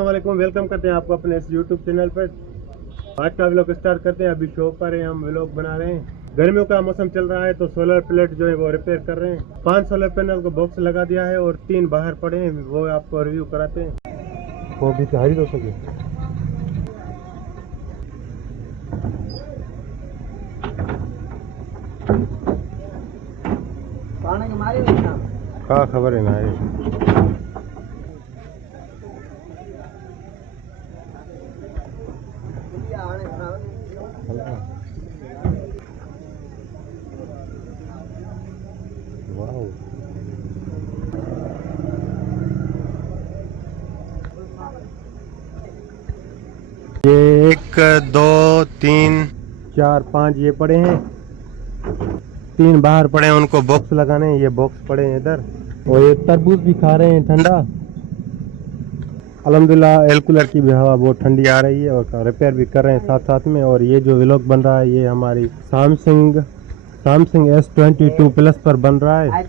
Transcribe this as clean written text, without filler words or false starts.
वालेकुम, वेलकम करते हैं आपको अपने इस यूट्यूब चैनल पर। आज का व्लॉग स्टार्ट करते हैं। अभी शॉप पर है, हम व्लॉग बना रहे हैं। गर्मियों का मौसम चल रहा है तो सोलर प्लेट जो है वो रिपेयर कर रहे हैं। 5 सोलर पैनल को बॉक्स लगा दिया है और 3 बाहर पड़े हैं, वो आपको रिव्यू कराते हैं। वो भी हारी हो सके का खबर है ना ये 1 2 3 4 5 ये पड़े हैं, 3 बाहर पड़े हैं, उनको बॉक्स लगाने हैं। ये बॉक्स पड़े हैं इधर। और ये तरबूज भी खा रहे हैं ठंडा। अल्हम्दुलिल्लाह एयर कूलर की भी हवा बहुत ठंडी आ रही है और रिपेयर भी कर रहे हैं साथ साथ में। और ये जो व्लॉग बन रहा है ये हमारी सैमसंग S22 प्लस पर बन रहा है।